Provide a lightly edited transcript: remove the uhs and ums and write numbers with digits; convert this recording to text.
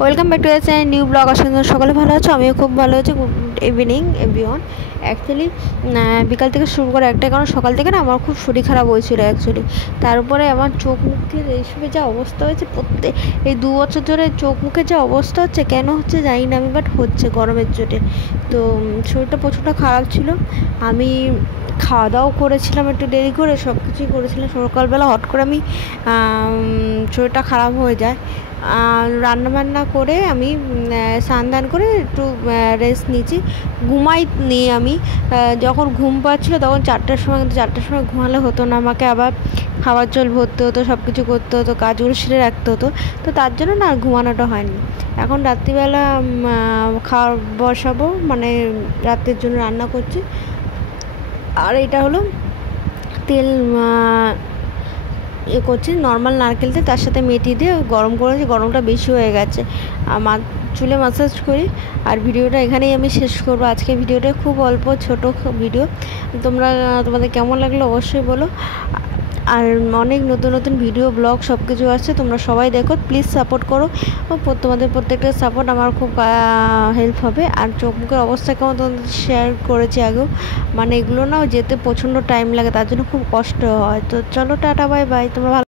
Welcome back to the channel new blog. আসলে সকালে ভালো আছো, আমিও খুব ভালো আছি। Good evening everyone. অ্যাকচুয়ালি বিকাল থেকে শুরু করে একটাই কারণ, সকাল থেকে না আমার খুব শরীর খারাপ হয়েছিল অ্যাকচুয়ালি। তার উপরে আমার চোখ মুখের এইসবে যা অবস্থা হয়েছে, এই 2 বছর ধরে চোখ মুখের যা অবস্থা হচ্ছে, কেন হচ্ছে জানি না আমি, বাট হচ্ছে গরমের চোটে। তো শরীরটা প্রচণ্ড খারাপ ছিল। আমি খাওয়া দাওয়াও করেছিলাম একটু দেরি করে, সব কিছুই করেছিলাম। সকালবেলা হট করে আমি শরীরটা খারাপ হয়ে যায়। রান্নাবান্না করে আমি স্নান দান করে একটু রেস্ট নিয়েছি, নিয়ে আমি যখন ঘুম পাচ্ছিলো তখন 4টার সময়, কিন্তু 4টার সময় ঘুমালে হতো না, আমাকে আবার খাবার জল ভরতে হতো, সব কিছু করতে হতো, কাজগুলো সেরে রাখতে হতো। তো তার জন্য না আর ঘুমানোটা হয়নি। এখন রাত্রিবেলা খাওয়া বসাবো, মানে রাতের জন্য রান্না করছি। আর এটা হলো তেল করছি নর্মাল নারকেল তেল, তার সাথে মেথি দিয়ে গরম করেছি। গরমটা বেশি হয়ে গেছে, আমার চুলে ম্যাসাজ করি। আর ভিডিওটা এখানেই আমি শেষ করবো। আজকে ভিডিওটা খুব অল্প ছোট ভিডিও, তোমাদের কেমন লাগলো অবশ্যই বলো। আর অনেক নতুন নতুন ভিডিও ব্লগ সব কিছু আসছে, তোমরা সবাই দেখো, প্লিজ সাপোর্ট করো। তোমাদের প্রত্যেকটা সাপোর্ট আমার খুব হেল্প হবে। আর চোখ মুখের অবস্থা কেমন তোমাদের শেয়ার করেছি আগেও, মানে এগুলো না যেতে প্রচণ্ড টাইম লাগে, তার জন্য খুব কষ্ট হয়। তো চলো, টাটা, বাই বাই, তোমরা ভালো।